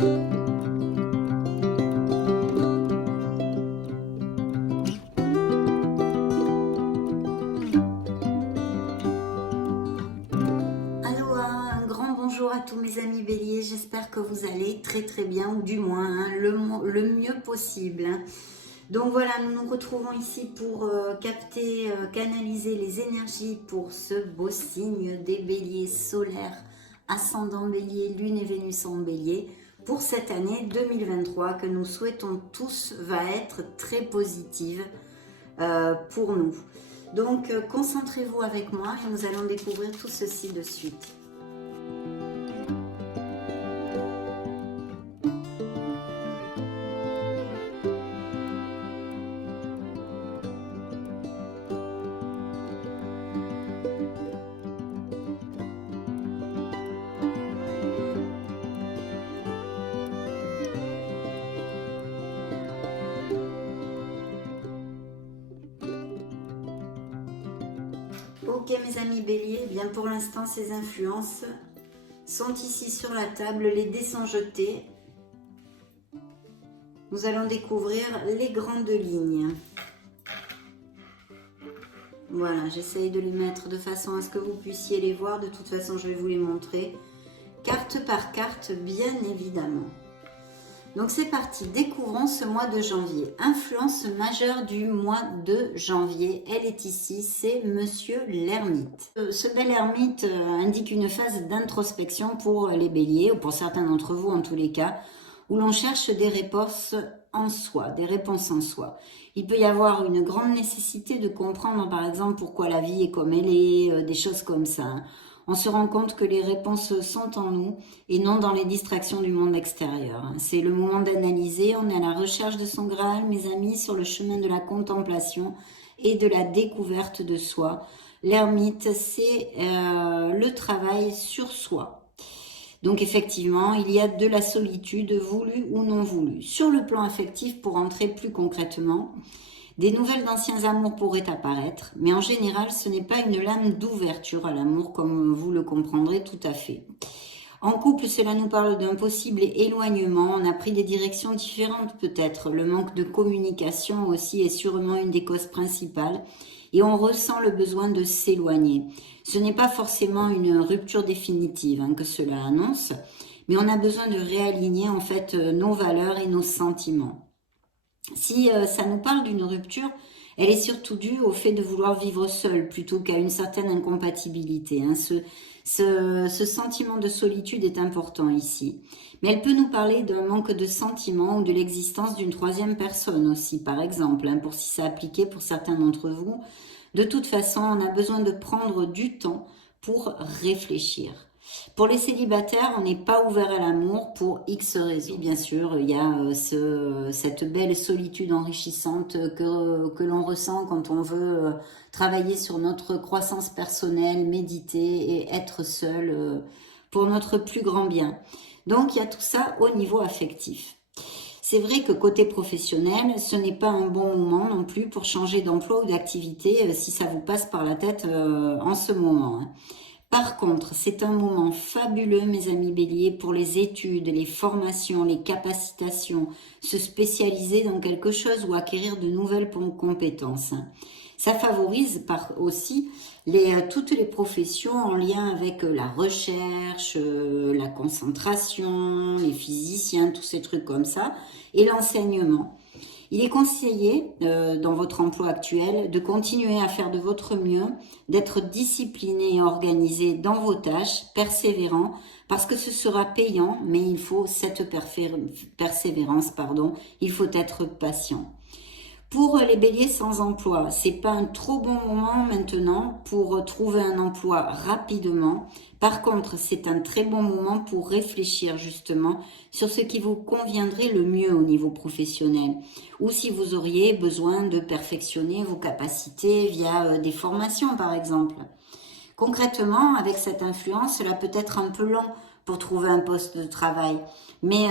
Un grand bonjour à tous mes amis béliers, j'espère que vous allez très bien, ou du moins le mieux possible. Donc voilà, nous nous retrouvons ici pour canaliser les énergies pour ce beau signe des béliers solaires, ascendant bélier, lune et Vénus en bélier, pour cette année 2023 que nous souhaitons tous va être très positive pour nous. Donc concentrez-vous avec moi et nous allons découvrir tout ceci de suite. Ok mes amis béliers, bien pour l'instant ces influences sont ici sur la table, les dés sont jetés. Nous allons découvrir les grandes lignes. Voilà, j'essaye de les mettre de façon à ce que vous puissiez les voir. De toute façon, je vais vous les montrer carte par carte, bien évidemment. Donc c'est parti, découvrons ce mois de janvier. Influence majeure du mois de janvier, elle est ici, c'est Monsieur l'Ermite. Ce bel ermite indique une phase d'introspection pour les béliers, ou pour certains d'entre vous en tous les cas, où l'on cherche des réponses en soi, Il peut y avoir une grande nécessité de comprendre par exemple pourquoi la vie est comme elle est, des choses comme ça. On se rend compte que les réponses sont en nous et non dans les distractions du monde extérieur. C'est le moment d'analyser, on est à la recherche de son Graal, mes amis, sur le chemin de la contemplation et de la découverte de soi. L'ermite, c'est le travail sur soi. Donc effectivement, il y a de la solitude, voulue ou non voulue. Sur le plan affectif, pour entrer plus concrètement, des nouvelles d'anciens amours pourraient apparaître, mais en général, ce n'est pas une lame d'ouverture à l'amour, comme vous le comprendrez tout à fait. En couple, cela nous parle d'un possible éloignement, on a pris des directions différentes peut-être. Le manque de communication aussi est sûrement une des causes principales. Et on ressent le besoin de s'éloigner. Ce n'est pas forcément une rupture définitive que cela annonce, mais on a besoin de réaligner en fait nos valeurs et nos sentiments. Si ça nous parle d'une rupture, elle est surtout due au fait de vouloir vivre seul plutôt qu'à une certaine incompatibilité. Ce sentiment de solitude est important ici. Mais elle peut nous parler d'un manque de sentiment ou de l'existence d'une troisième personne aussi, par exemple, pour si ça appliquait pour certains d'entre vous. De toute façon, on a besoin de prendre du temps pour réfléchir. Pour les célibataires, on n'est pas ouvert à l'amour pour X raisons. Bien sûr, il y a cette belle solitude enrichissante que l'on ressent quand on veut travailler sur notre croissance personnelle, méditer et être seul pour notre plus grand bien. Donc, il y a tout ça au niveau affectif. C'est vrai que côté professionnel, ce n'est pas un bon moment non plus pour changer d'emploi ou d'activité si ça vous passe par la tête en ce moment. Par contre, c'est un moment fabuleux, mes amis béliers, pour les études, les formations, les capacitations, se spécialiser dans quelque chose ou acquérir de nouvelles compétences. Ça favorise aussi toutes les professions en lien avec la recherche, la concentration, les physiciens, tous ces trucs comme ça, et l'enseignement. Il est conseillé, dans votre emploi actuel, de continuer à faire de votre mieux, d'être discipliné et organisé dans vos tâches, persévérant, parce que ce sera payant, mais il faut cette persévérance, il faut être patient. Pour les béliers sans emploi, c'est pas un trop bon moment maintenant pour trouver un emploi rapidement. Par contre, c'est un très bon moment pour réfléchir justement sur ce qui vous conviendrait le mieux au niveau professionnel. Ou si vous auriez besoin de perfectionner vos capacités via des formations par exemple. Concrètement, avec cette influence, cela peut être un peu long pour trouver un poste de travail. Mais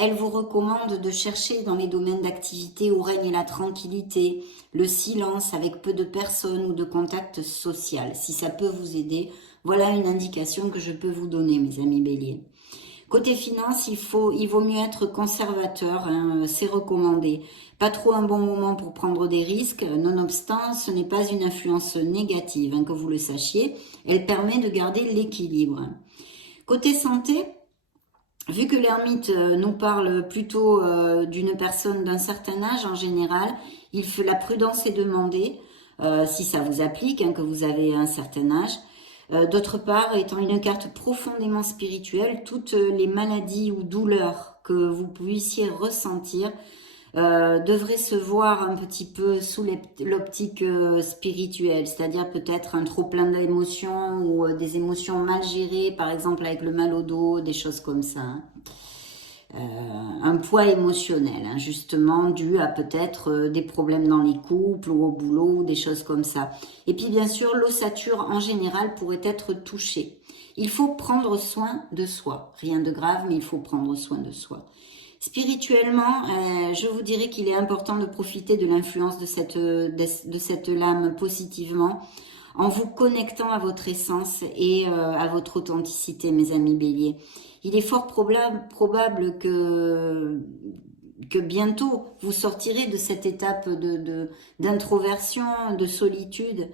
elle vous recommande de chercher dans les domaines d'activité où règne la tranquillité, le silence avec peu de personnes ou de contact social. Si ça peut vous aider, voilà une indication que je peux vous donner, mes amis béliers. Côté finance, il vaut mieux être conservateur, hein, c'est recommandé. Pas trop un bon moment pour prendre des risques, nonobstant, ce n'est pas une influence négative, hein, que vous le sachiez. Elle permet de garder l'équilibre. Côté santé, vu que l'ermite nous parle plutôt d'une personne d'un certain âge en général, la prudence est demandée, si ça vous applique, hein, que vous avez un certain âge. D'autre part, étant une carte profondément spirituelle, toutes les maladies ou douleurs que vous puissiez ressentir devrait se voir un petit peu sous l'optique spirituelle, c'est-à-dire peut-être un trop plein d'émotions ou des émotions mal gérées, par exemple avec le mal au dos, des choses comme ça. Hein. Un poids émotionnel, hein, justement, dû à peut-être des problèmes dans les couples ou au boulot, des choses comme ça. Et puis bien sûr, l'ossature en général pourrait être touchée. Il faut prendre soin de soi. Rien de grave, mais il faut prendre soin de soi. Spirituellement, je vous dirais qu'il est important de profiter de l'influence de cette lame positivement en vous connectant à votre essence et à votre authenticité, mes amis béliers. Il est fort probable que bientôt vous sortirez de cette étape d'introversion, de solitude,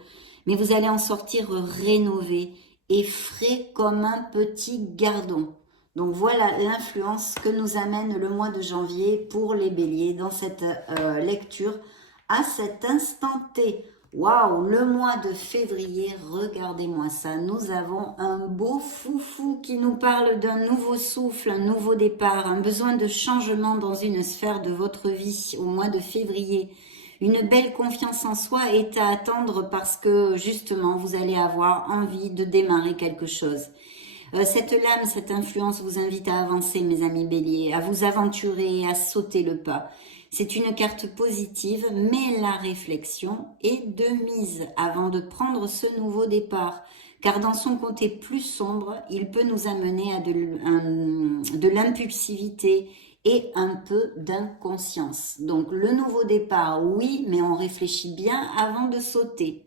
mais vous allez en sortir rénové et frais comme un petit gardon. Donc voilà l'influence que nous amène le mois de janvier pour les béliers dans cette lecture à cet instant T. Waouh, le mois de février, regardez-moi ça, nous avons un beau foufou qui nous parle d'un nouveau souffle, un nouveau départ, un besoin de changement dans une sphère de votre vie au mois de février. Une belle confiance en soi est à attendre parce que justement vous allez avoir envie de démarrer quelque chose. Cette lame, cette influence vous invite à avancer, mes amis béliers, à vous aventurer, à sauter le pas. C'est une carte positive, mais la réflexion est de mise avant de prendre ce nouveau départ. Car dans son côté plus sombre, il peut nous amener à de l'impulsivité et un peu d'inconscience. Donc le nouveau départ, oui, mais on réfléchit bien avant de sauter.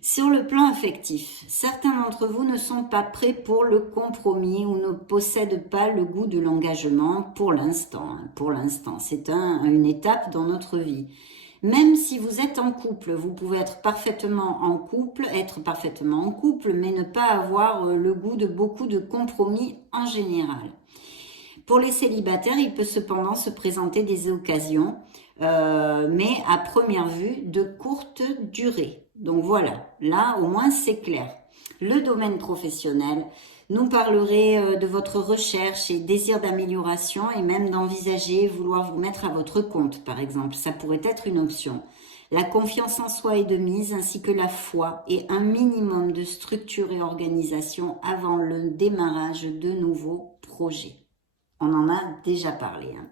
Sur le plan affectif, certains d'entre vous ne sont pas prêts pour le compromis ou ne possèdent pas le goût de l'engagement pour l'instant. Pour l'instant, c'est une étape dans notre vie. Même si vous êtes en couple, vous pouvez être parfaitement en couple, mais ne pas avoir le goût de beaucoup de compromis en général. Pour les célibataires, il peut cependant se présenter des occasions, mais à première vue, de courte durée. Donc voilà, là au moins c'est clair. Le domaine professionnel, nous parlerez de votre recherche et désir d'amélioration et même d'envisager vouloir vous mettre à votre compte, par exemple. Ça pourrait être une option. La confiance en soi est de mise, ainsi que la foi et un minimum de structure et organisation avant le démarrage de nouveaux projets. On en a déjà parlé. Hein.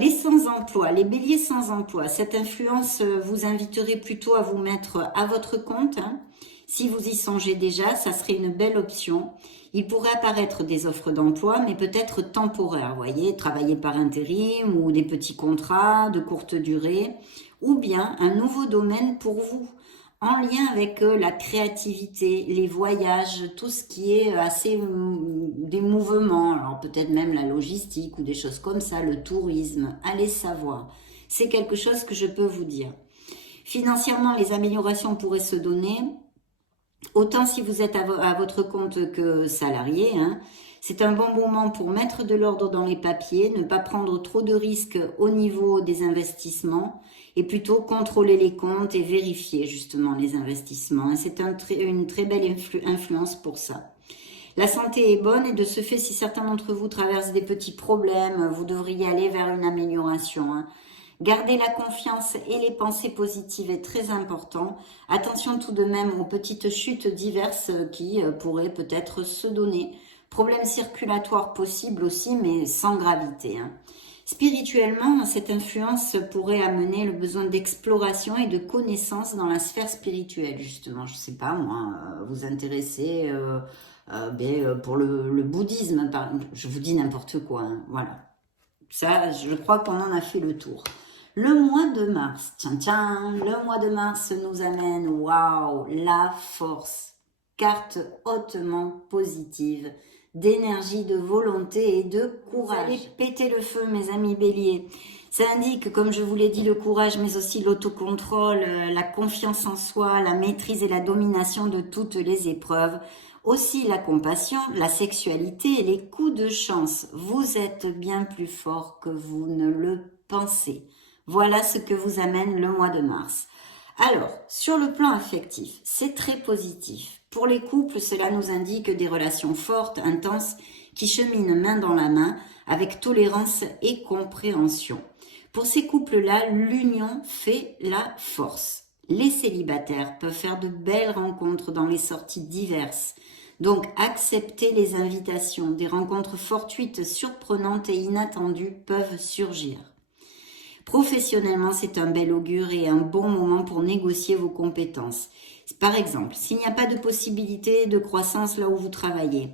Les sans-emploi, les béliers sans emploi, cette influence vous inviterait plutôt à vous mettre à votre compte. Hein. Si vous y songez déjà, ça serait une belle option. Il pourrait apparaître des offres d'emploi, mais peut-être temporaires, vous voyez, travailler par intérim ou des petits contrats de courte durée, ou bien un nouveau domaine pour vous, en lien avec la créativité, les voyages, tout ce qui est assez des mouvements, alors peut-être même la logistique ou des choses comme ça, le tourisme, allez savoir. C'est quelque chose que je peux vous dire. Financièrement, les améliorations pourraient se donner, autant si vous êtes à votre compte que salarié, hein. C'est un bon moment pour mettre de l'ordre dans les papiers, ne pas prendre trop de risques au niveau des investissements et plutôt contrôler les comptes et vérifier justement les investissements. C'est une très belle influence pour ça. La santé est bonne et de ce fait, si certains d'entre vous traversent des petits problèmes, vous devriez aller vers une amélioration. Hein. Garder la confiance et les pensées positives est très important. Attention tout de même aux petites chutes diverses qui pourraient peut-être se donner. Problèmes circulatoires possibles aussi, mais sans gravité. Hein. Spirituellement, cette influence pourrait amener le besoin d'exploration et de connaissance dans la sphère spirituelle, justement. Je ne sais pas, moi, vous intéresser pour le bouddhisme, je vous dis n'importe quoi. Hein, voilà. Ça, je crois qu'on en a fait le tour. Le mois de mars, le mois de mars nous amène, waouh, la force. carte hautement positive, d'énergie, de volonté et de courage. Vous allez péter le feu, mes amis béliers. Ça indique, comme je vous l'ai dit, le courage, mais aussi l'autocontrôle, la confiance en soi, la maîtrise et la domination de toutes les épreuves. Aussi la compassion, la sexualité et les coups de chance. Vous êtes bien plus fort que vous ne le pensez. Voilà ce que vous amène le mois de mars. Alors, sur le plan affectif, c'est très positif. Pour les couples, cela nous indique des relations fortes, intenses, qui cheminent main dans la main, avec tolérance et compréhension. Pour ces couples-là, l'union fait la force. Les célibataires peuvent faire de belles rencontres dans les sorties diverses. Donc, acceptez les invitations. Des rencontres fortuites, surprenantes et inattendues peuvent surgir. Professionnellement, c'est un bel augure et un bon moment pour négocier vos compétences. Par exemple, s'il n'y a pas de possibilité de croissance là où vous travaillez,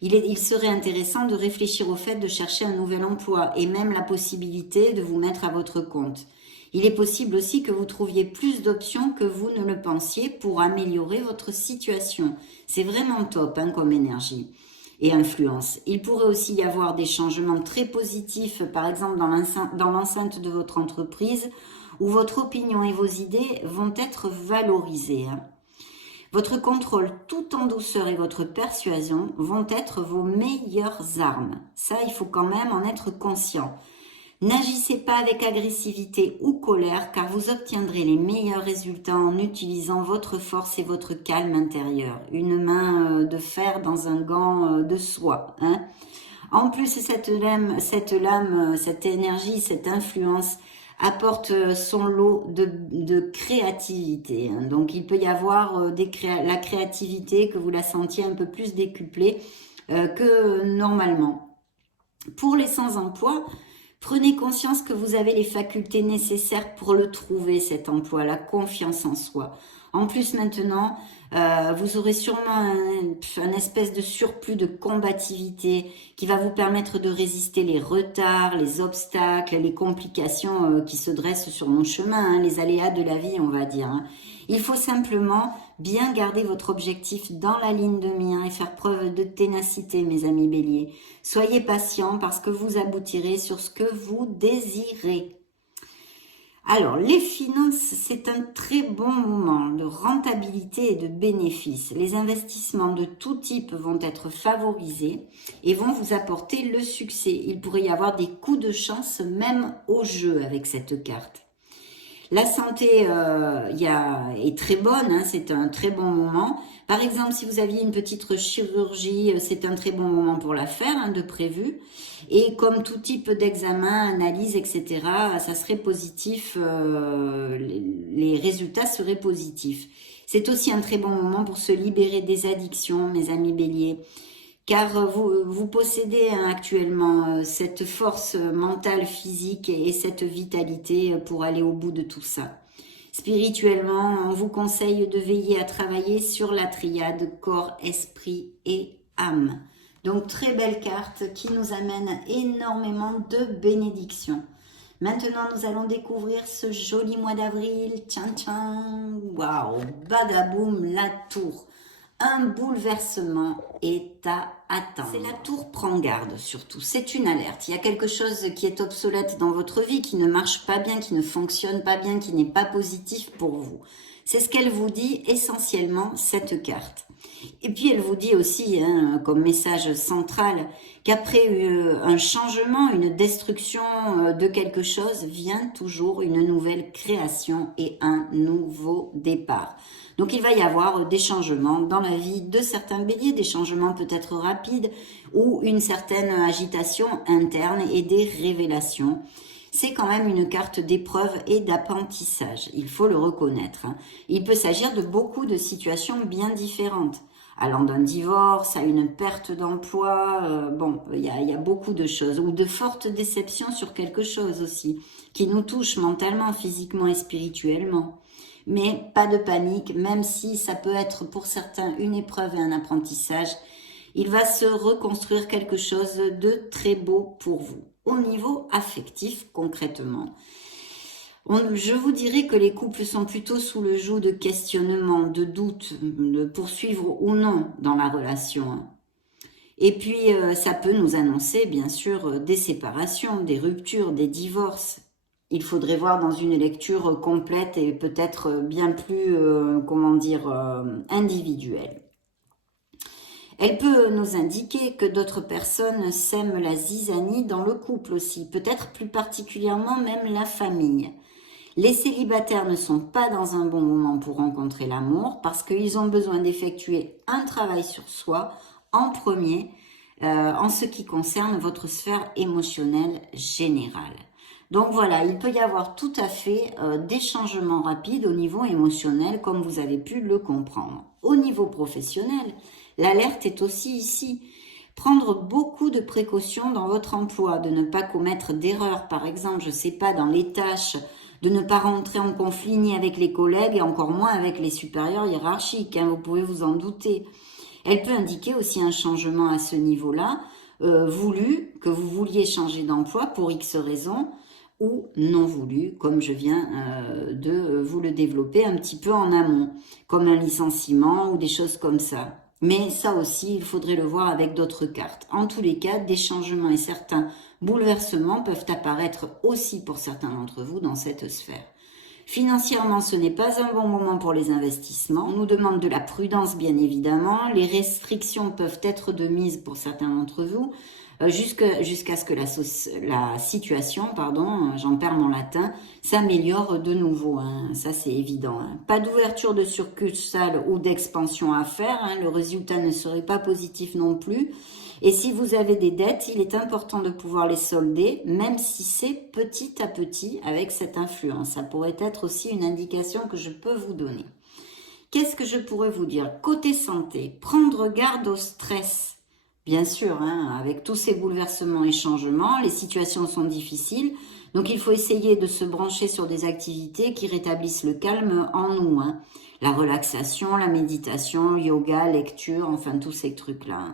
il serait intéressant de réfléchir au fait de chercher un nouvel emploi et même la possibilité de vous mettre à votre compte. Il est possible aussi que vous trouviez plus d'options que vous ne le pensiez pour améliorer votre situation. C'est vraiment top comme énergie et influence. Il pourrait aussi y avoir des changements très positifs, par exemple dans l'enceinte de votre entreprise, où votre opinion et vos idées vont être valorisées. Votre contrôle tout en douceur et votre persuasion vont être vos meilleures armes. Ça, il faut quand même en être conscient. N'agissez pas avec agressivité ou colère car vous obtiendrez les meilleurs résultats en utilisant votre force et votre calme intérieur. Une main de fer dans un gant de soie. En plus, cette lame, cette énergie, cette influence apporte son lot de créativité. Donc, il peut y avoir la créativité, que vous la sentiez un peu plus décuplée que normalement. Pour les sans-emploi, prenez conscience que vous avez les facultés nécessaires pour le trouver, cet emploi, la confiance en soi. En plus, maintenant, vous aurez sûrement un espèce de surplus de combativité qui va vous permettre de résister les retards, les obstacles, les complications qui se dressent sur mon chemin, les aléas de la vie, on va dire. Il faut simplement bien garder votre objectif dans la ligne de mire et faire preuve de ténacité, mes amis béliers. Soyez patients parce que vous aboutirez sur ce que vous désirez. Alors, les finances, c'est un très bon moment de rentabilité et de bénéfices. Les investissements de tout type vont être favorisés et vont vous apporter le succès. Il pourrait y avoir des coups de chance même au jeu avec cette carte. La santé est très bonne, c'est un très bon moment. Par exemple, si vous aviez une petite chirurgie, c'est un très bon moment pour la faire, de prévu. Et comme tout type d'examen, analyse, etc., ça serait positif, les résultats seraient positifs. C'est aussi un très bon moment pour se libérer des addictions, mes amis béliers. Car vous possédez actuellement cette force mentale, physique et cette vitalité pour aller au bout de tout ça. Spirituellement, on vous conseille de veiller à travailler sur la triade corps, esprit et âme. Donc très belle carte qui nous amène énormément de bénédictions. Maintenant, nous allons découvrir ce joli mois d'avril. Tiens, tiens, waouh, badaboum, la tour. Un bouleversement est à attendre. C'est la tour prend garde surtout, c'est une alerte. Il y a quelque chose qui est obsolète dans votre vie, qui ne marche pas bien, qui ne fonctionne pas bien, qui n'est pas positif pour vous. C'est ce qu'elle vous dit essentiellement, cette carte. Et puis elle vous dit aussi, comme message central, qu'après un changement, une destruction de quelque chose, vient toujours une nouvelle création et un nouveau départ. Donc il va y avoir des changements dans la vie de certains béliers, des changements peut-être rapides ou une certaine agitation interne et des révélations. C'est quand même une carte d'épreuve et d'apprentissage, il faut le reconnaître. Il peut s'agir de beaucoup de situations bien différentes, allant d'un divorce à une perte d'emploi, il y a beaucoup de choses, ou de fortes déceptions sur quelque chose aussi, qui nous touche mentalement, physiquement et spirituellement. Mais pas de panique, même si ça peut être pour certains une épreuve et un apprentissage, il va se reconstruire quelque chose de très beau pour vous. Au niveau affectif, concrètement, Je vous dirais que les couples sont plutôt sous le joug de questionnements, de doutes, de poursuivre ou non dans la relation. Et puis, ça peut nous annoncer, bien sûr, des séparations, des ruptures, des divorces. Il faudrait voir dans une lecture complète et peut-être bien plus, individuelle. Elle peut nous indiquer que d'autres personnes sèment la zizanie dans le couple aussi, peut-être plus particulièrement même la famille. Les célibataires ne sont pas dans un bon moment pour rencontrer l'amour parce qu'ils ont besoin d'effectuer un travail sur soi en premier en ce qui concerne votre sphère émotionnelle générale. Donc voilà, il peut y avoir tout à fait des changements rapides au niveau émotionnel comme vous avez pu le comprendre. Au niveau professionnel, l'alerte est aussi ici. Prendre beaucoup de précautions dans votre emploi, de ne pas commettre d'erreurs, par exemple, je ne sais pas, dans les tâches, de ne pas rentrer en conflit ni avec les collègues et encore moins avec les supérieurs hiérarchiques, vous pouvez vous en douter. Elle peut indiquer aussi un changement à ce niveau-là, voulu, que vous vouliez changer d'emploi pour X raisons, ou non voulu, comme je viens de vous le développer un petit peu en amont, comme un licenciement ou des choses comme ça. Mais ça aussi, il faudrait le voir avec d'autres cartes. En tous les cas, des changements et certains bouleversements peuvent apparaître aussi pour certains d'entre vous dans cette sphère. Financièrement, ce n'est pas un bon moment pour les investissements. On nous demande de la prudence, bien évidemment. Les restrictions peuvent être de mise pour certains d'entre vous, jusqu'à ce que la situation, j'en perds mon latin, s'améliore de nouveau. Ça, c'est évident. Pas d'ouverture de succursale ou d'expansion à faire. Le résultat ne serait pas positif non plus. Et si vous avez des dettes, il est important de pouvoir les solder, même si c'est petit à petit avec cette influence. Ça pourrait être aussi une indication que je peux vous donner. Qu'est-ce que je pourrais vous dire? Côté santé, prendre garde au stress. Bien sûr, avec tous ces bouleversements et changements, les situations sont difficiles. Donc il faut essayer de se brancher sur des activités qui rétablissent le calme en nous. La relaxation, la méditation, le yoga, lecture, enfin tous ces trucs-là.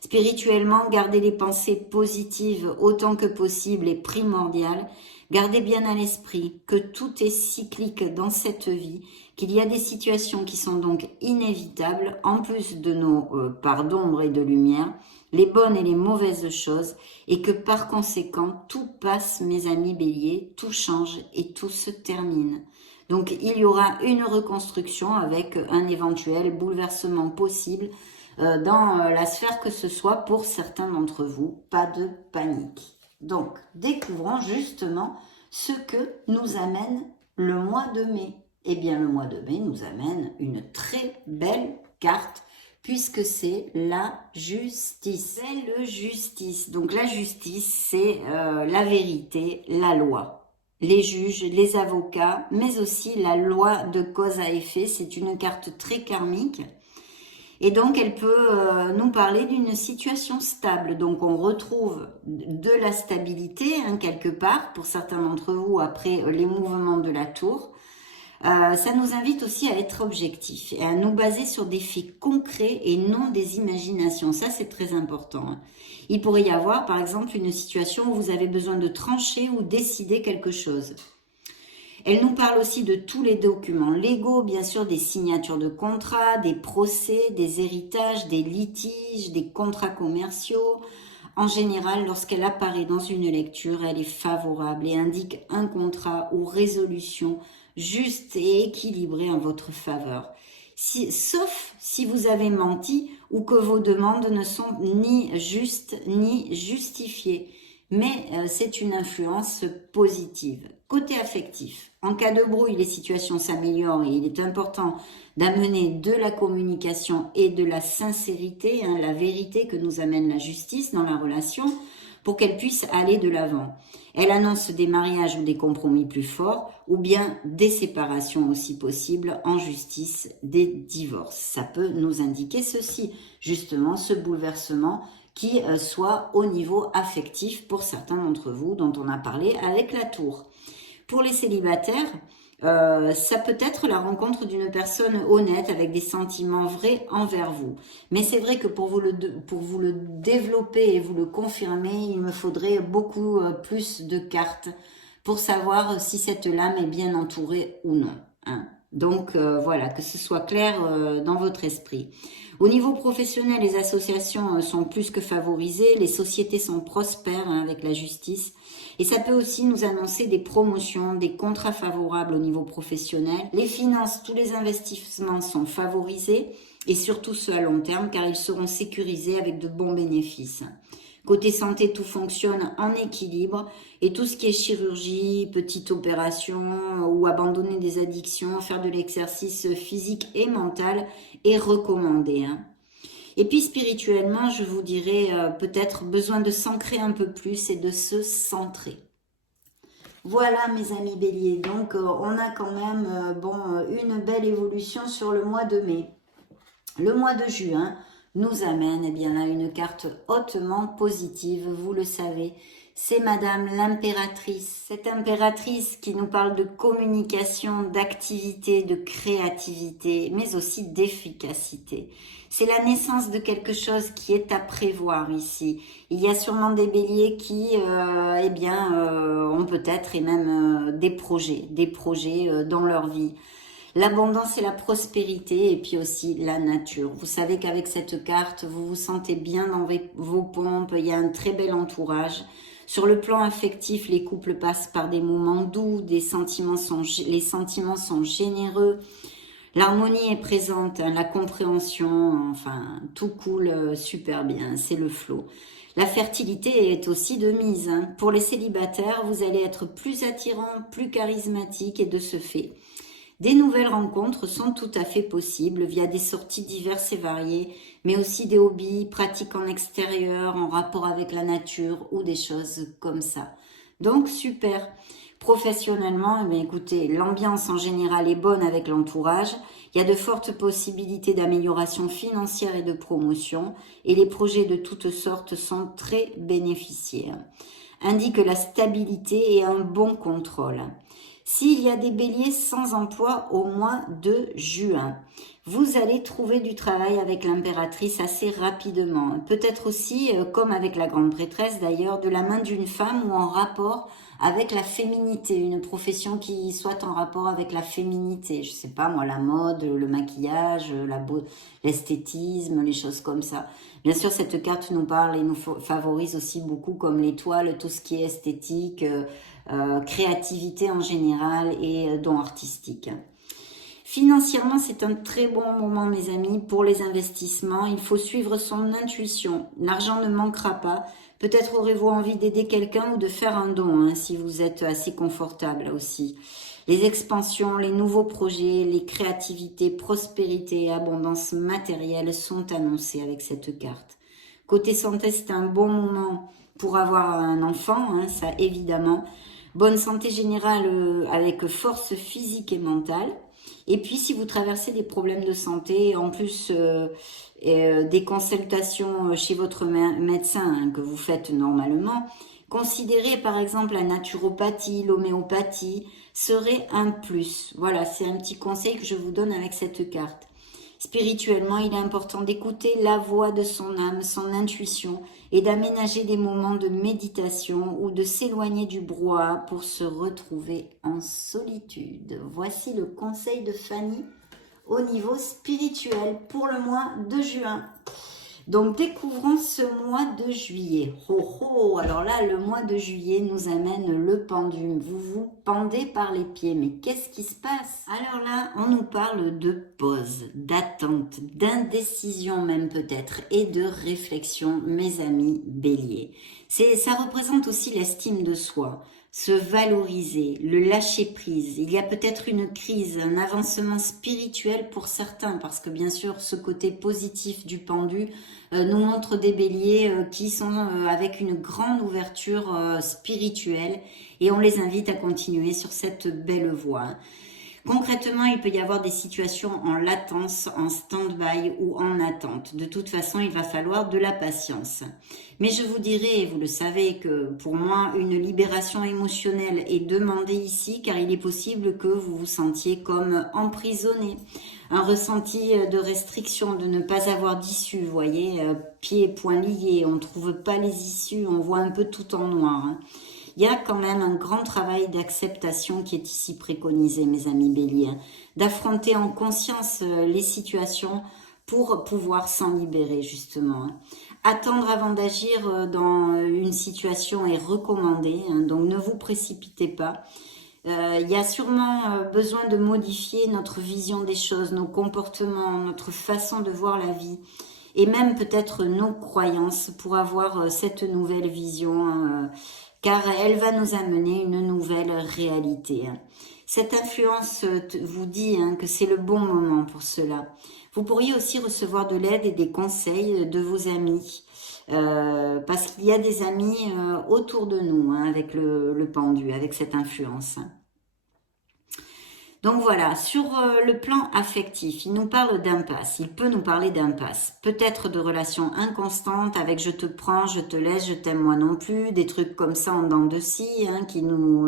Spirituellement, garder les pensées positives autant que possible est primordial. Gardez bien à l'esprit que tout est cyclique dans cette vie, qu'il y a des situations qui sont donc inévitables, en plus de nos parts d'ombre et de lumière, les bonnes et les mauvaises choses, et que par conséquent, tout passe, mes amis béliers, tout change et tout se termine. Donc il y aura une reconstruction avec un éventuel bouleversement possible dans la sphère que ce soit pour certains d'entre vous. Pas de panique. Donc, découvrons justement ce que nous amène le mois de mai. Eh bien, le mois de mai nous amène une très belle carte puisque c'est la justice. C'est le justice. Donc, la justice, c'est la vérité, la loi. Les juges, les avocats, mais aussi la loi de cause à effet. C'est une carte très karmique. Et donc, elle peut nous parler d'une situation stable. Donc, on retrouve de la stabilité, quelque part, pour certains d'entre vous, après les mouvements de la tour. Ça nous invite aussi à être objectifs et à nous baser sur des faits concrets et non des imaginations. Ça, c'est très important. Il pourrait y avoir, par exemple, une situation où vous avez besoin de trancher ou décider quelque chose. Elle nous parle aussi de tous les documents légaux, bien sûr, des signatures de contrats, des procès, des héritages, des litiges, des contrats commerciaux. En général, lorsqu'elle apparaît dans une lecture, elle est favorable et indique un contrat ou résolution juste et équilibrée en votre faveur. Sauf si vous avez menti ou que vos demandes ne sont ni justes ni justifiées. Mais c'est une influence positive. Côté affectif, en cas de brouille, les situations s'améliorent et il est important d'amener de la communication et de la sincérité, la vérité que nous amène la justice dans la relation pour qu'elle puisse aller de l'avant. Elle annonce des mariages ou des compromis plus forts ou bien des séparations aussi possibles en justice, des divorces. Ça peut nous indiquer ceci, justement ce bouleversement qui soit au niveau affectif pour certains d'entre vous dont on a parlé avec la tour. Pour les célibataires, ça peut être la rencontre d'une personne honnête avec des sentiments vrais envers vous. Mais c'est vrai que pour vous le développer et vous le confirmer, il me faudrait beaucoup plus de cartes pour savoir si cette lame est bien entourée ou non. Hein. Donc voilà, que ce soit clair dans votre esprit. Au niveau professionnel, les associations sont plus que favorisées, les sociétés sont prospères hein, avec la justice. Et ça peut aussi nous annoncer des promotions, des contrats favorables au niveau professionnel. Les finances, tous les investissements sont favorisés et surtout ceux à long terme car ils seront sécurisés avec de bons bénéfices. Côté santé, tout fonctionne en équilibre et tout ce qui est chirurgie, petite opération ou abandonner des addictions, faire de l'exercice physique et mental est recommandé. Hein. Et puis spirituellement, je vous dirais peut-être besoin de s'ancrer un peu plus et de se centrer. Voilà mes amis béliers, donc on a quand même une belle évolution sur le mois de mai. Le mois de juin nous amène à une carte hautement positive, vous le savez. C'est Madame l'impératrice, cette impératrice qui nous parle de communication, d'activité, de créativité, mais aussi d'efficacité. C'est la naissance de quelque chose qui est à prévoir ici. Il y a sûrement des béliers qui ont peut-être et même des projets dans leur vie. L'abondance et la prospérité et puis aussi la nature. Vous savez qu'avec cette carte, vous vous sentez bien dans vos pompes, il y a un très bel entourage. Sur le plan affectif, les couples passent par des moments doux, les sentiments sont généreux, l'harmonie est présente, hein, la compréhension, enfin tout coule super bien, c'est le flot. La fertilité est aussi de mise. Hein. Pour les célibataires, vous allez être plus attirant, plus charismatique et de ce fait. Des nouvelles rencontres sont tout à fait possibles via des sorties diverses et variées, mais aussi des hobbies, pratiques en extérieur, en rapport avec la nature ou des choses comme ça. Donc super. Professionnellement, écoutez, l'ambiance en général est bonne avec l'entourage. Il y a de fortes possibilités d'amélioration financière et de promotion et les projets de toutes sortes sont très bénéficiaires. Indique la stabilité et un bon contrôle. S'il y a des béliers sans emploi au mois de juin, vous allez trouver du travail avec l'impératrice assez rapidement. Peut-être aussi, comme avec la grande prêtresse d'ailleurs, de la main d'une femme ou en rapport avec la féminité, une profession qui soit en rapport avec la féminité. Je sais pas moi, la mode, le maquillage, l'esthétisme, les choses comme ça. Bien sûr, cette carte nous parle et nous favorise aussi beaucoup comme l'étoile, tout ce qui est esthétique, créativité en général et dons artistiques. Financièrement, c'est un très bon moment, mes amis, pour les investissements. Il faut suivre son intuition. L'argent ne manquera pas. Peut-être aurez-vous envie d'aider quelqu'un ou de faire un don, hein, si vous êtes assez confortable aussi. Les expansions, les nouveaux projets, les créativités, prospérité et abondance matérielle sont annoncés avec cette carte. Côté santé, c'est un bon moment pour avoir un enfant, hein, ça évidemment. Bonne santé générale avec force physique et mentale. Et puis, si vous traversez des problèmes de santé, en plus des consultations chez votre médecin hein, que vous faites normalement, considérez par exemple la naturopathie, l'homéopathie, serait un plus. Voilà, c'est un petit conseil que je vous donne avec cette carte. Spirituellement, il est important d'écouter la voix de son âme, son intuition et d'aménager des moments de méditation ou de s'éloigner du brouhaha pour se retrouver en solitude. Voici le conseil de Fanny au niveau spirituel pour le mois de juin. Donc, découvrons ce mois de juillet. Alors là, le mois de juillet nous amène le pendu. Vous vous pendez par les pieds. Mais qu'est-ce qui se passe? Alors là, on nous parle de pause, d'attente, d'indécision même peut-être, et de réflexion, mes amis béliers. Ça représente aussi l'estime de soi. Se valoriser, le lâcher prise. Il y a peut-être une crise, un avancement spirituel pour certains, parce que bien sûr, ce côté positif du pendu nous montre des béliers qui sont avec une grande ouverture spirituelle et on les invite à continuer sur cette belle voie. Concrètement, il peut y avoir des situations en latence, en stand-by ou en attente. De toute façon, il va falloir de la patience. Mais je vous dirais, et vous le savez, que pour moi, une libération émotionnelle est demandée ici car il est possible que vous vous sentiez comme emprisonné. Un ressenti de restriction, de ne pas avoir d'issue, vous voyez, pieds et poings liés, on ne trouve pas les issues, on voit un peu tout en noir. Hein. il y a quand même un grand travail d'acceptation qui est ici préconisé, mes amis béliers, hein, d'affronter en conscience les situations pour pouvoir s'en libérer, justement. Hein. Attendre avant d'agir dans une situation est recommandé, hein, donc ne vous précipitez pas. Il y a sûrement besoin de modifier notre vision des choses, nos comportements, notre façon de voir la vie et même peut-être nos croyances pour avoir cette nouvelle vision, car elle va nous amener une nouvelle réalité. Hein. Cette influence vous dit que c'est le bon moment pour cela. Vous pourriez aussi recevoir de l'aide et des conseils de vos amis, parce qu'il y a des amis autour de nous avec le pendu, avec cette influence. Donc voilà, sur le plan affectif, il nous parle d'impasse, il peut nous parler d'impasse, peut-être de relations inconstantes avec je te prends, je te laisse, je t'aime moi non plus, des trucs comme ça en dents de scie qui nous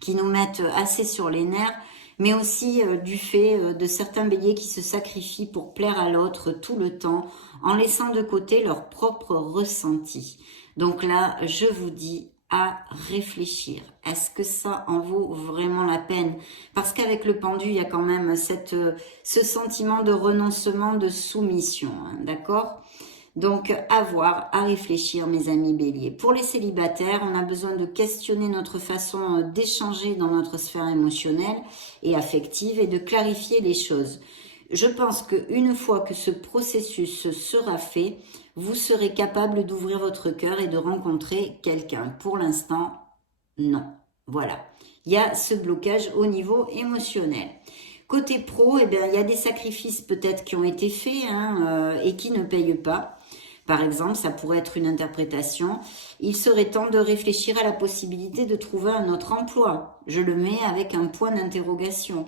mettent assez sur les nerfs, mais aussi du fait de certains béliers qui se sacrifient pour plaire à l'autre tout le temps en laissant de côté leur propre ressenti. Donc là, je vous dis à réfléchir. Est-ce que ça en vaut vraiment la peine? Parce qu'avec le pendu, il y a quand même ce sentiment de renoncement, de soumission, d'accord? Donc, à voir, à réfléchir, mes amis béliers. Pour les célibataires, on a besoin de questionner notre façon d'échanger dans notre sphère émotionnelle et affective et de clarifier les choses. Je pense qu'une fois que ce processus sera fait, vous serez capable d'ouvrir votre cœur et de rencontrer quelqu'un. Pour l'instant, non. Voilà. Il y a ce blocage au niveau émotionnel. Côté pro, il y a des sacrifices peut-être qui ont été faits et qui ne payent pas. Par exemple, ça pourrait être une interprétation. Il serait temps de réfléchir à la possibilité de trouver un autre emploi. Je le mets avec un point d'interrogation.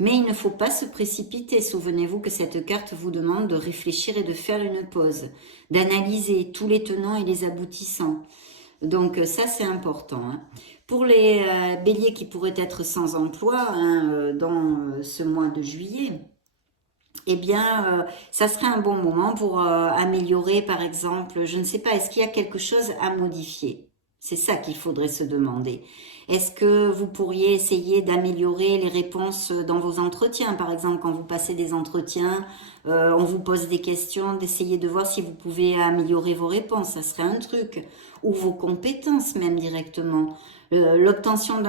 Mais il ne faut pas se précipiter. Souvenez-vous que cette carte vous demande de réfléchir et de faire une pause, d'analyser tous les tenants et les aboutissants. Donc ça, c'est important. Pour les béliers qui pourraient être sans emploi dans ce mois de juillet, ça serait un bon moment pour améliorer, par exemple, je ne sais pas, est-ce qu'il y a quelque chose à modifier? C'est ça qu'il faudrait se demander. Est-ce que vous pourriez essayer d'améliorer les réponses dans vos entretiens? Par exemple, quand vous passez des entretiens, on vous pose des questions, d'essayer de voir si vous pouvez améliorer vos réponses. Ça serait un truc. Ou vos compétences même directement. L'obtention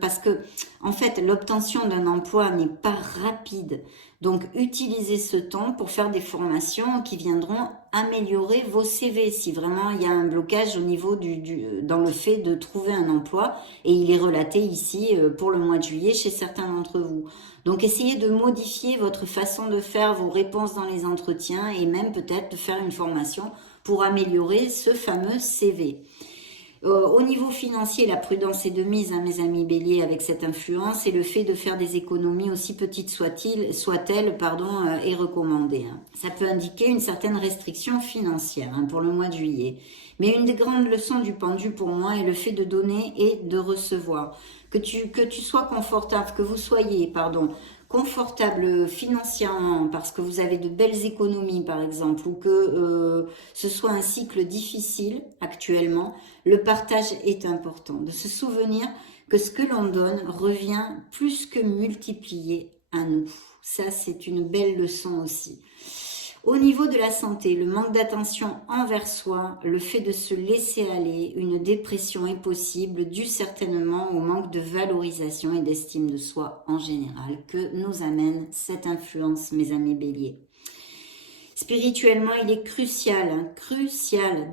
parce que, en fait, l'obtention d'un emploi n'est pas rapide. Donc, utilisez ce temps pour faire des formations qui viendront améliorer vos CV. Si vraiment il y a un blocage au niveau dans le fait de trouver un emploi, et il est relaté ici pour le mois de juillet chez certains d'entre vous. Donc, essayez de modifier votre façon de faire vos réponses dans les entretiens et même peut-être de faire une formation pour améliorer ce fameux CV. Au niveau financier, la prudence est de mise, mes amis béliers, avec cette influence, et le fait de faire des économies, aussi petites soient-elles, est recommandé. Ça peut indiquer une certaine restriction financière pour le mois de juillet. Mais une des grandes leçons du pendu pour moi est le fait de donner et de recevoir. Que tu sois confortable, que vous soyez, confortable financièrement parce que vous avez de belles économies par exemple, ou que ce soit un cycle difficile actuellement, le partage est important. De se souvenir que ce que l'on donne revient plus que multiplié à nous. Ça, c'est une belle leçon aussi. Au niveau de la santé, le manque d'attention envers soi, le fait de se laisser aller, une dépression est possible, due certainement au manque de valorisation et d'estime de soi en général que nous amène cette influence, mes amis béliers. Spirituellement, il est crucial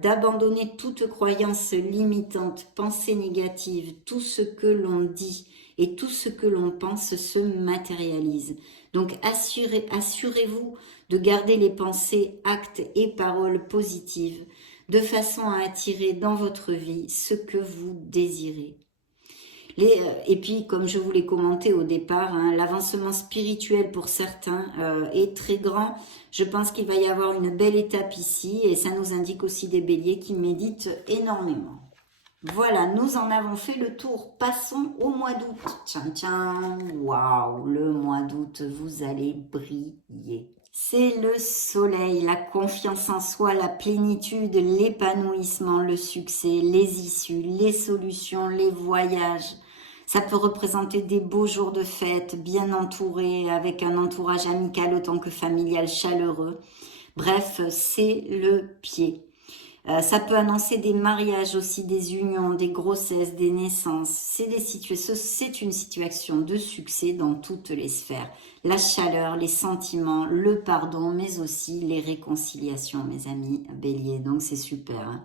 d'abandonner toute croyance limitante, pensée négative. Tout ce que l'on dit et tout ce que l'on pense se matérialise. Donc assurez-vous de garder les pensées, actes et paroles positives de façon à attirer dans votre vie ce que vous désirez. Et puis, comme je vous l'ai commenté au départ, l'avancement spirituel pour certains est très grand. Je pense qu'il va y avoir une belle étape ici et ça nous indique aussi des béliers qui méditent énormément. Voilà, nous en avons fait le tour. Passons au mois d'août. Tiens, waouh, le mois d'août, vous allez briller. C'est le soleil, la confiance en soi, la plénitude, l'épanouissement, le succès, les issues, les solutions, les voyages. Ça peut représenter des beaux jours de fête, bien entourés, avec un entourage amical autant que familial chaleureux. Bref, c'est le pied. Ça peut annoncer des mariages aussi, des unions, des grossesses, des naissances. C'est une situation de succès dans toutes les sphères. La chaleur, les sentiments, le pardon, mais aussi les réconciliations, mes amis béliers. Donc c'est super. Hein.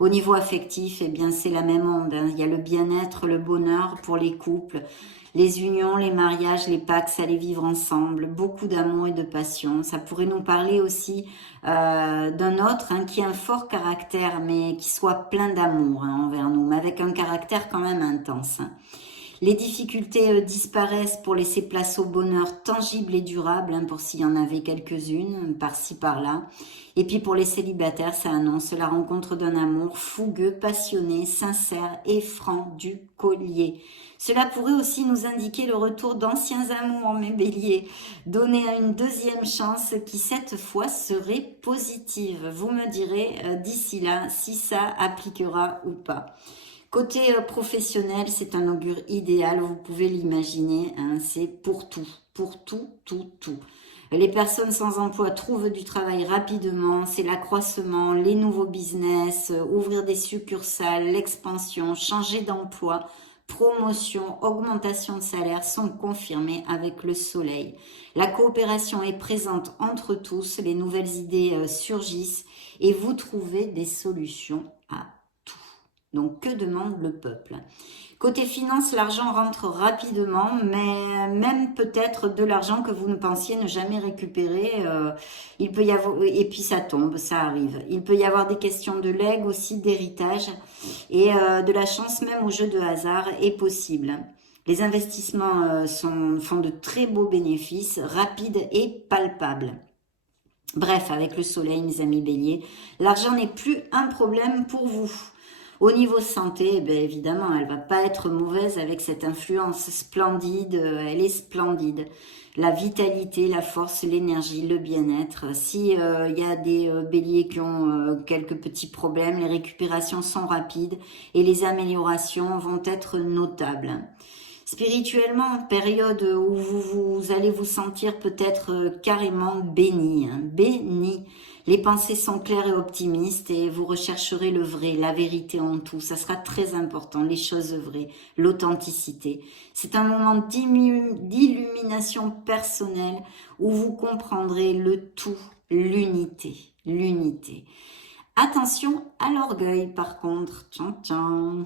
Au niveau affectif, eh bien c'est la même onde. Hein. Il y a le bien-être, le bonheur pour les couples. Les unions, les mariages, les pactes, aller vivre ensemble, beaucoup d'amour et de passion. Ça pourrait nous parler aussi d'un autre hein, qui a un fort caractère, mais qui soit plein d'amour hein, envers nous, mais avec un caractère quand même intense. Hein. Les difficultés disparaissent pour laisser place au bonheur tangible et durable, hein, pour s'il y en avait quelques-unes, par-ci, par-là. Et puis pour les célibataires, ça annonce la rencontre d'un amour fougueux, passionné, sincère et franc du collier. Cela pourrait aussi nous indiquer le retour d'anciens amours, mes béliers. Donner une deuxième chance qui cette fois serait positive. Vous me direz d'ici là si ça appliquera ou pas. Côté professionnel, c'est un augure idéal, vous pouvez l'imaginer, hein, c'est pour tout, tout. Les personnes sans emploi trouvent du travail rapidement, c'est l'accroissement, les nouveaux business, ouvrir des succursales, l'expansion, changer d'emploi, promotion, augmentation de salaire sont confirmés avec le soleil. La coopération est présente entre tous, les nouvelles idées surgissent et vous trouvez des solutions à tout. Donc, que demande le peuple? Côté finance, l'argent rentre rapidement, mais même peut-être de l'argent que vous ne pensiez ne jamais récupérer. Il peut y avoir, et puis ça tombe, ça arrive. Il peut y avoir des questions de legs aussi, d'héritage, et de la chance même au jeu de hasard est possible. Les investissements font de très beaux bénéfices, rapides et palpables. Bref, avec le soleil, mes amis béliers, l'argent n'est plus un problème pour vous. Au niveau santé, bien évidemment, elle va pas être mauvaise avec cette influence splendide, elle est splendide. La vitalité, la force, l'énergie, le bien-être. Si y a des béliers qui ont quelques petits problèmes, les récupérations sont rapides et les améliorations vont être notables. Spirituellement, période où vous allez vous sentir peut-être carrément béni, hein, béni. Les pensées sont claires et optimistes et vous rechercherez le vrai, la vérité en tout. Ça sera très important, les choses vraies, l'authenticité. C'est un moment d'illumination personnelle où vous comprendrez le tout, l'unité, l'unité. Attention à l'orgueil par contre. Tchan, tchan.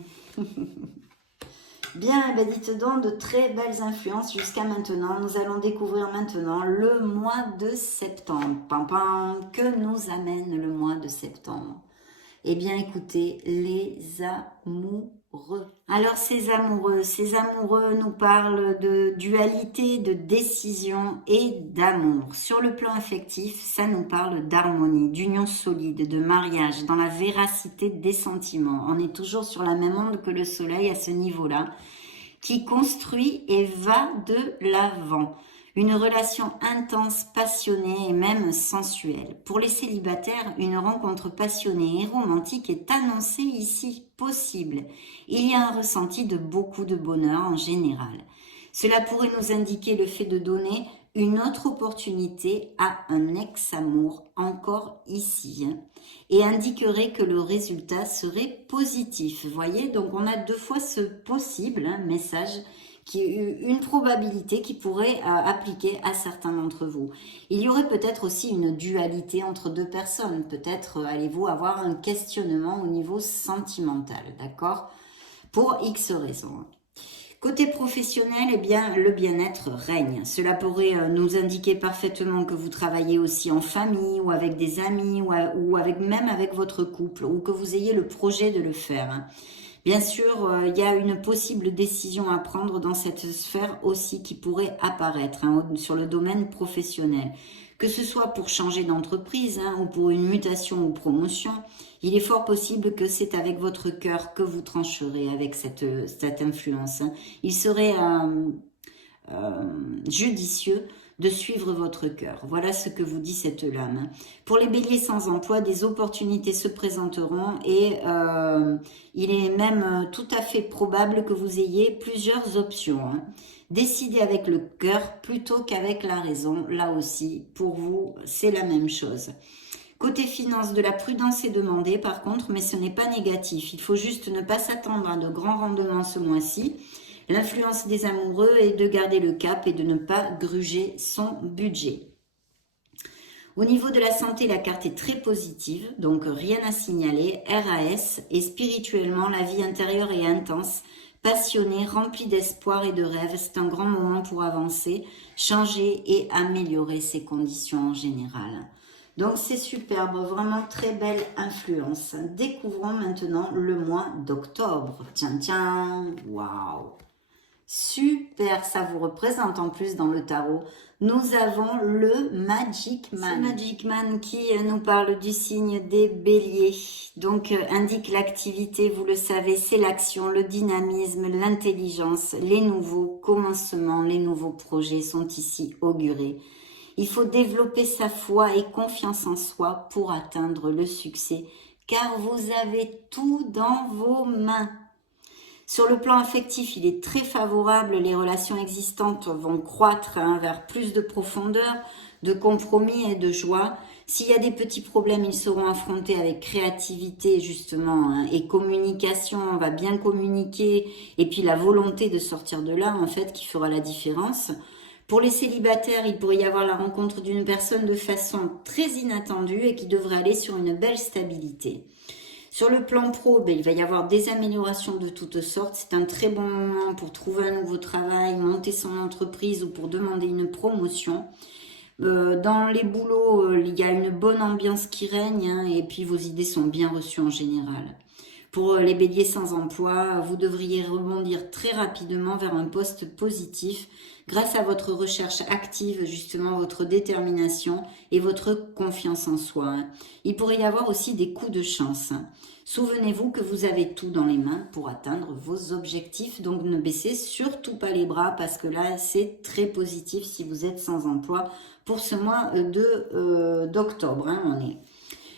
Bien, dites donc de très belles influences jusqu'à maintenant. Nous allons découvrir maintenant le mois de septembre. Pam, pam, que nous amène le mois de septembre? Eh bien, écoutez, les amoureux. Alors, ces amoureux nous parlent de dualité, de décision et d'amour. Sur le plan affectif, ça nous parle d'harmonie, d'union solide, de mariage, dans la véracité des sentiments. On est toujours sur la même onde que le soleil à ce niveau-là, qui construit et va de l'avant. Une relation intense, passionnée et même sensuelle. Pour les célibataires, une rencontre passionnée et romantique est annoncée ici, possible. Il y a un ressenti de beaucoup de bonheur en général. Cela pourrait nous indiquer le fait de donner une autre opportunité à un ex-amour encore ici, hein, et indiquerait que le résultat serait positif. Vous voyez, donc on a deux fois ce possible hein, message, qui est une probabilité qui pourrait appliquer à certains d'entre vous. Il y aurait peut-être aussi une dualité entre deux personnes. Peut-être allez-vous avoir un questionnement au niveau sentimental, d'accord? Pour X raisons. Côté professionnel, eh bien, le bien-être règne. Cela pourrait nous indiquer parfaitement que vous travaillez aussi en famille ou avec des amis ou avec, même avec votre couple ou que vous ayez le projet de le faire. Hein. Bien sûr, il y a une possible décision à prendre dans cette sphère aussi qui pourrait apparaître hein, sur le domaine professionnel. Que ce soit pour changer d'entreprise hein, ou pour une mutation ou promotion, il est fort possible que c'est avec votre cœur que vous trancherez avec cette influence. Hein. Il serait judicieux de suivre votre cœur. Voilà ce que vous dit cette lame. Pour les béliers sans emploi, des opportunités se présenteront et il est même tout à fait probable que vous ayez plusieurs options. Décidez avec le cœur plutôt qu'avec la raison. Là aussi, pour vous, c'est la même chose. Côté finance, de la prudence est demandée par contre, mais ce n'est pas négatif. Il faut juste ne pas s'attendre à de grands rendements ce mois-ci. L'influence des amoureux est de garder le cap et de ne pas gruger son budget. Au niveau de la santé, la carte est très positive, donc rien à signaler. RAS, et spirituellement, la vie intérieure est intense, passionnée, remplie d'espoir et de rêves. C'est un grand moment pour avancer, changer et améliorer ses conditions en général. Donc c'est superbe, vraiment très belle influence. Découvrons maintenant le mois d'octobre. Tiens, tiens, waouh! Super, ça vous représente en plus dans le tarot. Nous avons le Magic Man. Ce Magic Man qui nous parle du signe des béliers. Donc indique l'activité, vous le savez, c'est l'action, le dynamisme, l'intelligence, les nouveaux commencements, les nouveaux projets sont ici augurés. Il faut développer sa foi et confiance en soi pour atteindre le succès, car vous avez tout dans vos mains. Sur le plan affectif, il est très favorable, les relations existantes vont croître vers plus de profondeur, de compromis et de joie. S'il y a des petits problèmes, ils seront affrontés avec créativité justement et communication, on va bien communiquer, et puis la volonté de sortir de là en fait qui fera la différence. Pour les célibataires, il pourrait y avoir la rencontre d'une personne de façon très inattendue et qui devrait aller sur une belle stabilité. Sur le plan pro, il va y avoir des améliorations de toutes sortes. C'est un très bon moment pour trouver un nouveau travail, monter son entreprise ou pour demander une promotion. Dans les boulots, il y a une bonne ambiance qui règne et puis vos idées sont bien reçues en général. Pour les béliers sans emploi, vous devriez rebondir très rapidement vers un poste positif grâce à votre recherche active, justement votre détermination et votre confiance en soi. Il pourrait y avoir aussi des coups de chance. Souvenez-vous que vous avez tout dans les mains pour atteindre vos objectifs, donc ne baissez surtout pas les bras parce que là c'est très positif si vous êtes sans emploi pour ce mois d'octobre. On est.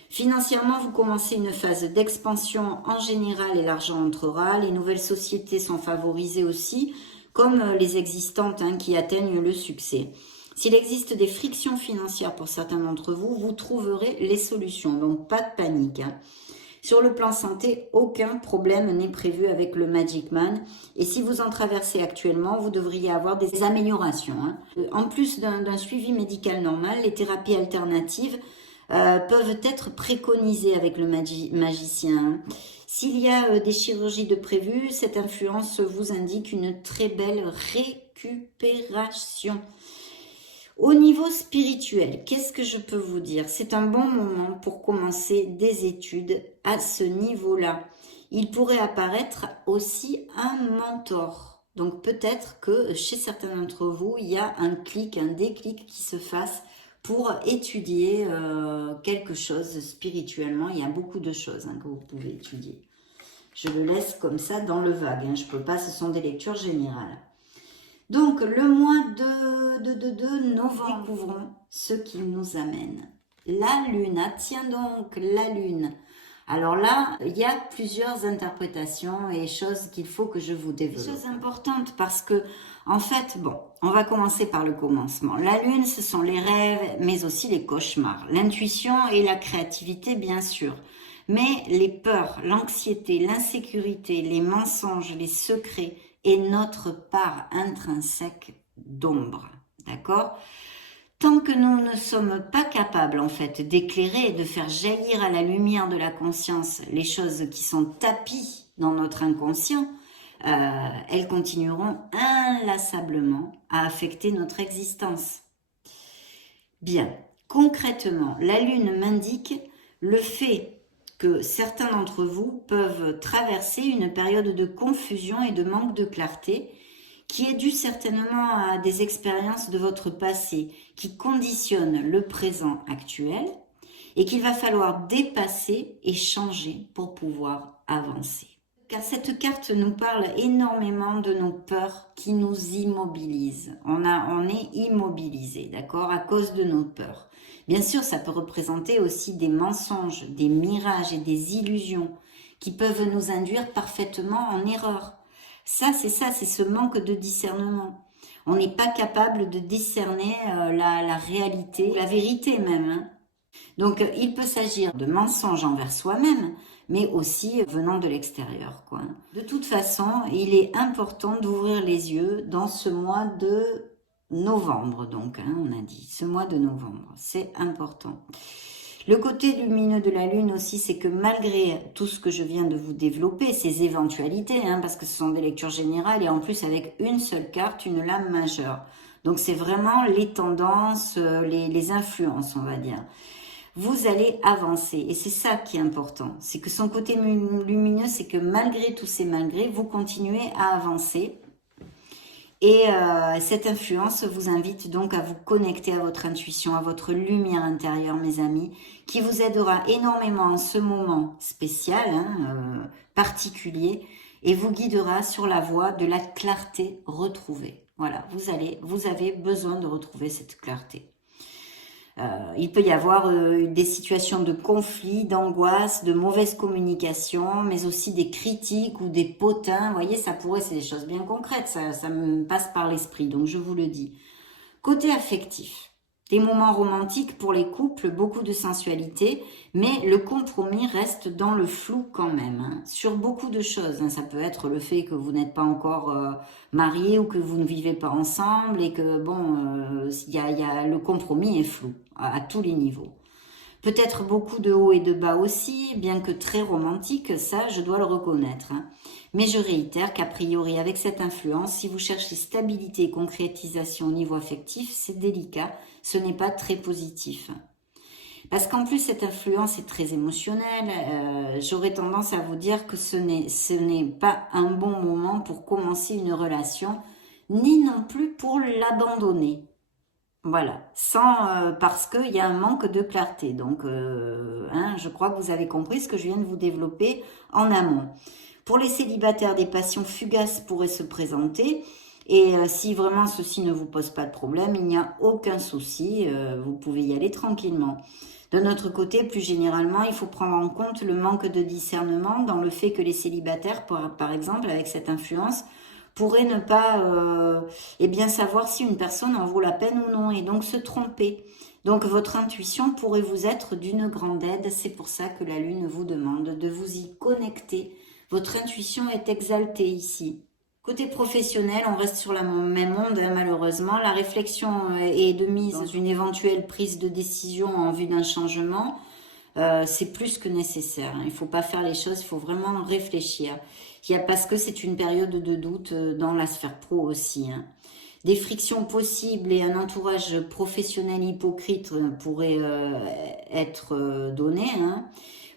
Financièrement, vous commencez une phase d'expansion en général et l'argent entrera. Les nouvelles sociétés sont favorisées aussi, comme les existantes qui atteignent le succès. S'il existe des frictions financières pour certains d'entre vous, vous trouverez les solutions, donc pas de panique. Sur le plan santé, aucun problème n'est prévu avec le Magic Man. Et si vous en traversez actuellement, vous devriez avoir des améliorations. En plus d'un suivi médical normal, les thérapies alternatives peuvent être préconisées avec le magicien. S'il y a des chirurgies de prévues, cette influence vous indique une très belle récupération. Au niveau spirituel, qu'est-ce que je peux vous dire? C'est un bon moment pour commencer des études à ce niveau-là. Il pourrait apparaître aussi un mentor. Donc peut-être que chez certains d'entre vous, il y a un clic, un déclic qui se fasse pour étudier quelque chose spirituellement. Il y a beaucoup de choses que vous pouvez étudier. Je le laisse comme ça dans le vague. Je ne peux pas, ce sont des lectures générales. Donc, le mois de novembre, découvrons ce qui nous amène. La Lune, tiens donc, la Lune. Alors là, il y a plusieurs interprétations et choses qu'il faut que je vous développe. Des choses importantes parce que, en fait, on va commencer par le commencement. La Lune, ce sont les rêves, mais aussi les cauchemars. L'intuition et la créativité, bien sûr. Mais les peurs, l'anxiété, l'insécurité, les mensonges, les secrets et notre part intrinsèque d'ombre. D'accord ? Tant que nous ne sommes pas capables, en fait, d'éclairer et de faire jaillir à la lumière de la conscience les choses qui sont tapies dans notre inconscient, elles continueront inlassablement à affecter notre existence. Bien, concrètement, la Lune m'indique le fait que certains d'entre vous peuvent traverser une période de confusion et de manque de clarté qui est due certainement à des expériences de votre passé qui conditionnent le présent actuel et qu'il va falloir dépasser et changer pour pouvoir avancer. Car cette carte nous parle énormément de nos peurs qui nous immobilisent. On est immobilisé, d'accord, à cause de nos peurs. Bien sûr, ça peut représenter aussi des mensonges, des mirages et des illusions qui peuvent nous induire parfaitement en erreur. C'est ce manque de discernement. On n'est pas capable de discerner la réalité, la vérité même, hein. Donc, il peut s'agir de mensonges envers soi-même, mais aussi venant de l'extérieur, quoi. De toute façon, il est important d'ouvrir les yeux dans ce mois de novembre, donc, hein, on a dit, ce mois de novembre, c'est important. Le côté lumineux de la Lune aussi, c'est que malgré tout ce que je viens de vous développer, ces éventualités, hein, parce que ce sont des lectures générales, et en plus avec une seule carte, une lame majeure. Donc, c'est vraiment les tendances, les influences, on va dire. Vous allez avancer. Et c'est ça qui est important. C'est que son côté lumineux, c'est que malgré tous ces malgrés, vous continuez à avancer. Et cette influence vous invite donc à vous connecter à votre intuition, à votre lumière intérieure, mes amis, qui vous aidera énormément en ce moment spécial, hein, particulier, et vous guidera sur la voie de la clarté retrouvée. Voilà, vous avez besoin de retrouver cette clarté. Il peut y avoir des situations de conflit, d'angoisse, de mauvaise communication, mais aussi des critiques ou des potins. Vous voyez, ça pourrait, c'est des choses bien concrètes, ça me passe par l'esprit, donc je vous le dis. Côté affectif, des moments romantiques pour les couples, beaucoup de sensualité, mais le compromis reste dans le flou quand même, hein, sur beaucoup de choses. Hein. Ça peut être le fait que vous n'êtes pas encore mariés ou que vous ne vivez pas ensemble et que, bon, le compromis est flou à tous les niveaux. Peut-être beaucoup de hauts et de bas aussi, bien que très romantique, ça je dois le reconnaître. Hein. Mais je réitère qu'a priori avec cette influence, si vous cherchez stabilité et concrétisation au niveau affectif, c'est délicat, ce n'est pas très positif. Parce qu'en plus cette influence est très émotionnelle, j'aurais tendance à vous dire que ce n'est pas un bon moment pour commencer une relation, ni non plus pour l'abandonner. Voilà, parce qu'il y a un manque de clarté. Donc, hein, je crois que vous avez compris ce que je viens de vous développer en amont. Pour les célibataires, des passions fugaces pourraient se présenter. Et si vraiment ceci ne vous pose pas de problème, il n'y a aucun souci, vous pouvez y aller tranquillement. De notre côté, plus généralement, il faut prendre en compte le manque de discernement dans le fait que les célibataires, par exemple, avec cette influence, pourraient ne pas savoir si une personne en vaut la peine ou non et donc se tromper. Donc votre intuition pourrait vous être d'une grande aide. C'est pour ça que la Lune vous demande de vous y connecter. Votre intuition est exaltée ici. Côté professionnel, on reste sur la même onde, hein, malheureusement. La réflexion est de mise dans une éventuelle prise de décision en vue d'un changement. C'est plus que nécessaire. Hein. Il ne faut pas faire les choses, il faut vraiment réfléchir. Parce que c'est une période de doute dans la sphère pro aussi. Hein. Des frictions possibles et un entourage professionnel hypocrite pourraient être donnés. Hein.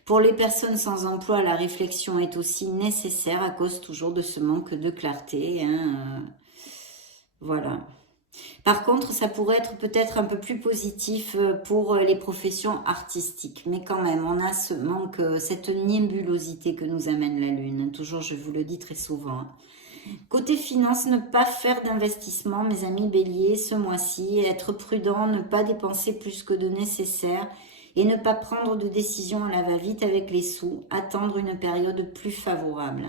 Pour les personnes sans emploi, la réflexion est aussi nécessaire à cause toujours de ce manque de clarté. Hein. Voilà. Par contre, ça pourrait être peut-être un peu plus positif pour les professions artistiques. Mais quand même, on a ce manque, cette nébulosité que nous amène la Lune. Toujours, je vous le dis très souvent. Côté finance, ne pas faire d'investissement, mes amis béliers, ce mois-ci. Être prudent, ne pas dépenser plus que de nécessaire et ne pas prendre de décision à la va-vite avec les sous. Attendre une période plus favorable.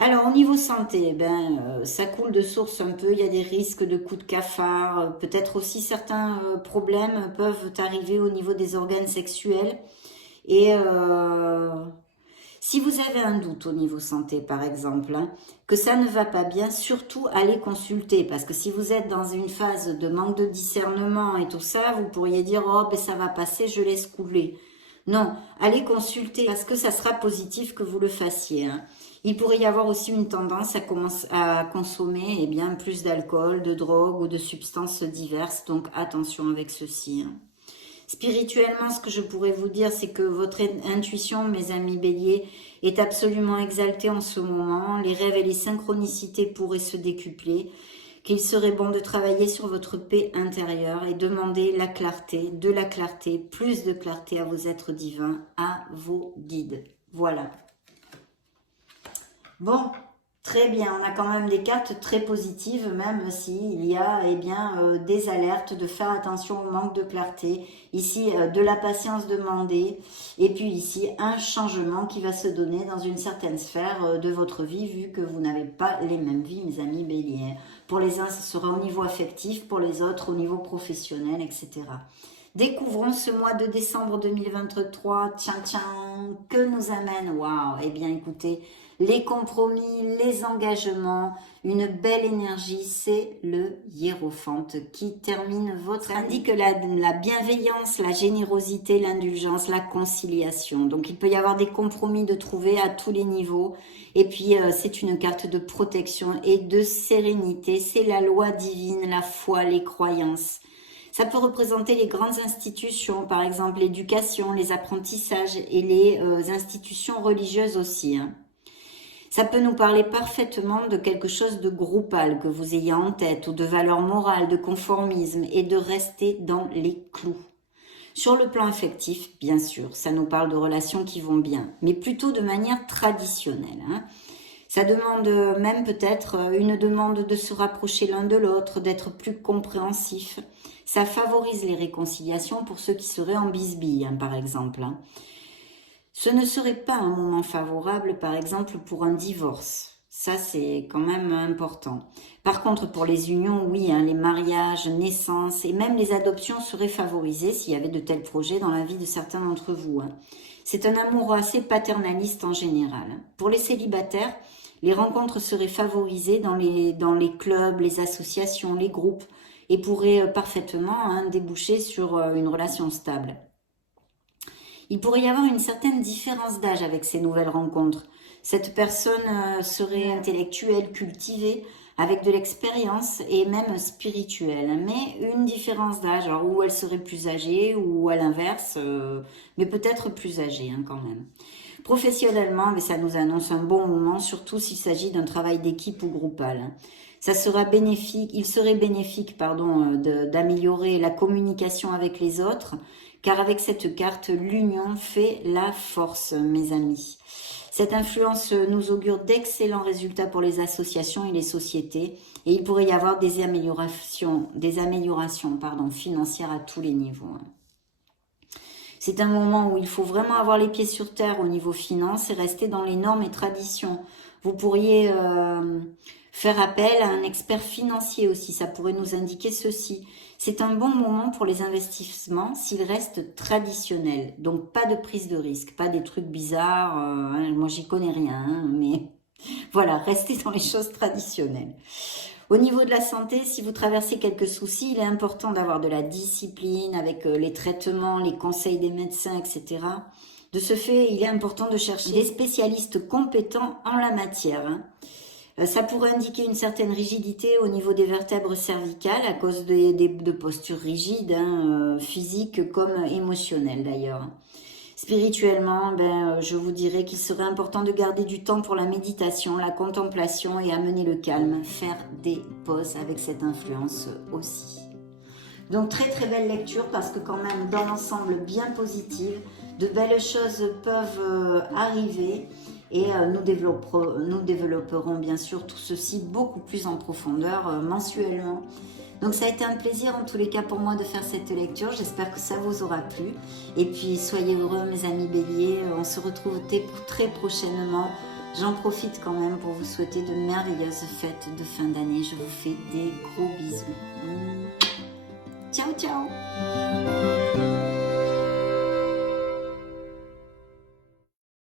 Alors, au niveau santé, ça coule de source un peu, il y a des risques de coups de cafard, peut-être aussi certains problèmes peuvent arriver au niveau des organes sexuels. Et si vous avez un doute au niveau santé, par exemple, hein, que ça ne va pas bien, surtout allez consulter, parce que si vous êtes dans une phase de manque de discernement et tout ça, vous pourriez dire « Oh, ben ça va passer, je laisse couler ». Non, allez consulter, parce que ça sera positif que vous le fassiez, hein. Il pourrait y avoir aussi une tendance à consommer plus d'alcool, de drogue ou de substances diverses. Donc attention avec ceci. Hein. Spirituellement, ce que je pourrais vous dire, c'est que votre intuition, mes amis béliers, est absolument exaltée en ce moment. Les rêves et les synchronicités pourraient se décupler. Qu'il serait bon de travailler sur votre paix intérieure et demander la clarté, de la clarté, plus de clarté à vos êtres divins, à vos guides. Voilà. Bon, très bien, on a quand même des cartes très positives, même s'il y a eh bien, des alertes de faire attention au manque de clarté. Ici, de la patience demandée. Et puis ici, un changement qui va se donner dans une certaine sphère de votre vie, vu que vous n'avez pas les mêmes vies, mes amis béliers. Pour les uns, ce sera au niveau affectif, pour les autres, au niveau professionnel, etc. Découvrons ce mois de décembre 2023, tiens, que nous amène, waouh, eh bien écoutez, les compromis, les engagements, une belle énergie, c'est le hiérophante qui termine votre année. Ça indique la bienveillance, la générosité, l'indulgence, la conciliation. Donc il peut y avoir des compromis de trouver à tous les niveaux. Et puis c'est une carte de protection et de sérénité. C'est la loi divine, la foi, les croyances. Ça peut représenter les grandes institutions, par exemple l'éducation, les apprentissages et les institutions religieuses aussi. Hein. Ça peut nous parler parfaitement de quelque chose de groupal que vous ayez en tête ou de valeur morale, de conformisme et de rester dans les clous. Sur le plan affectif, bien sûr, ça nous parle de relations qui vont bien, mais plutôt de manière traditionnelle. Hein. Ça demande même peut-être une demande de se rapprocher l'un de l'autre, d'être plus compréhensif. Ça favorise les réconciliations pour ceux qui seraient en bisbille, hein, par exemple. Hein. Ce ne serait pas un moment favorable, par exemple, pour un divorce. Ça, c'est quand même important. Par contre, pour les unions, oui, hein, les mariages, naissances et même les adoptions seraient favorisés s'il y avait de tels projets dans la vie de certains d'entre vous. Hein. C'est un amour assez paternaliste en général. Pour les célibataires, les rencontres seraient favorisées dans les clubs, les associations, les groupes et pourraient parfaitement déboucher sur une relation stable. Il pourrait y avoir une certaine différence d'âge avec ces nouvelles rencontres. Cette personne serait intellectuelle, cultivée, avec de l'expérience et même spirituelle, mais une différence d'âge, alors où elle serait plus âgée ou à l'inverse, mais peut-être plus âgée hein, quand même. Professionnellement, mais ça nous annonce un bon moment, surtout s'il s'agit d'un travail d'équipe ou groupal. Ça sera bénéfique, il serait bénéfique d'améliorer la communication avec les autres, car avec cette carte, l'union fait la force, mes amis. Cette influence nous augure d'excellents résultats pour les associations et les sociétés, et il pourrait y avoir des améliorations financières à tous les niveaux. C'est un moment où il faut vraiment avoir les pieds sur terre au niveau finance et rester dans les normes et traditions. Vous pourriez faire appel à un expert financier aussi, ça pourrait nous indiquer ceci. C'est un bon moment pour les investissements s'ils restent traditionnels. Donc pas de prise de risque, pas des trucs bizarres. Moi j'y connais rien, hein, mais voilà, restez dans les choses traditionnelles. Au niveau de la santé, si vous traversez quelques soucis, il est important d'avoir de la discipline avec les traitements, les conseils des médecins, etc. De ce fait, il est important de chercher des spécialistes compétents en la matière. Hein. Ça pourrait indiquer une certaine rigidité au niveau des vertèbres cervicales à cause de postures rigides, hein, physiques comme émotionnelles d'ailleurs. Spirituellement, je vous dirais qu'il serait important de garder du temps pour la méditation, la contemplation et amener le calme, faire des pauses avec cette influence aussi. Donc très très belle lecture parce que quand même dans l'ensemble bien positive, de belles choses peuvent arriver et nous développerons bien sûr tout ceci beaucoup plus en profondeur mensuellement. Donc ça a été un plaisir en tous les cas pour moi de faire cette lecture, j'espère que ça vous aura plu. Et puis soyez heureux mes amis béliers, on se retrouve très prochainement. J'en profite quand même pour vous souhaiter de merveilleuses fêtes de fin d'année, je vous fais des gros bisous. Ciao ciao.